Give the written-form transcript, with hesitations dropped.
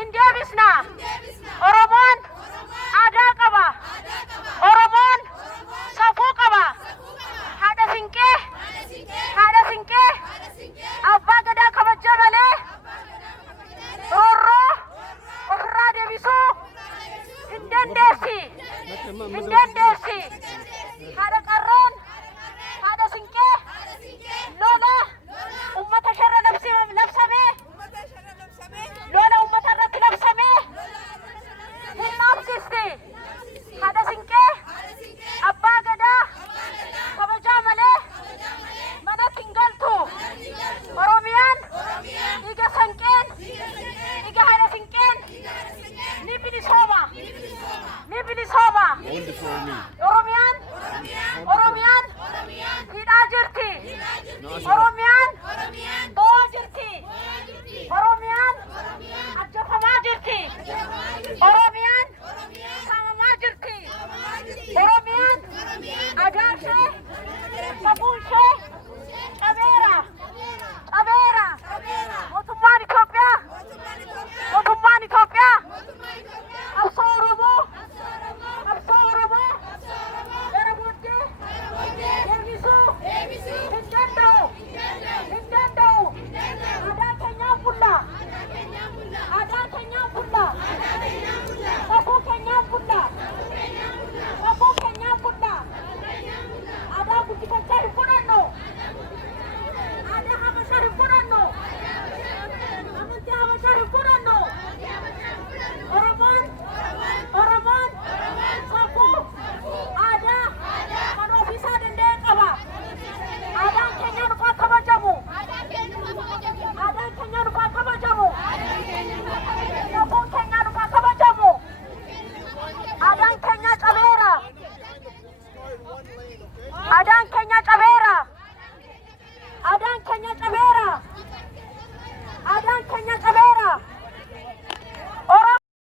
Indeebisna. Oromoon aadaa qaba. Oromoon safuu qaba. Haadha Siinqee abbaa gadaa kabajaa malee roorroo ofirraa deebisuu hin dandeessi. Haadha Qarreen haadha Siinqee lola ummata sharra labsamee lola ummata irratti labsamee hin dhaabsisti. Haadha Siinqee abbaa gadaa kabajaa malee manatti hin galtu. Oromiyaan dhiiga Siinqeen dhiiga haadha Siinqeen ni bilisooma. Oromiyaan hidhaa jirti. Oromiyaan boo'aa jirti. Oromiyaan ajjeefamaa jirti. Oromiyaan saamamaa jirti. Oromiyaan aadaa ishee safuu ishee cabeera. Mootummaan Itoophiyaa qabsoo Oromoo gara booddee deebisuu hin danda'u. Aadaa keenyaan bulla. Safuu keenyaan bulla. Aadaa guddifachaa hin fudhannu. Aadaa habashaa hin fudhannu. Amantii habashaa hin fudhannu. Oromoon safuu aadaa kan ofiisaa danda'e qaba. Aadaan keenya nuuf haa kabajamu. Safuun keenya nuuf haa kabajamu. Aadaan keenya cabeera. Aadaan keenya cabeera.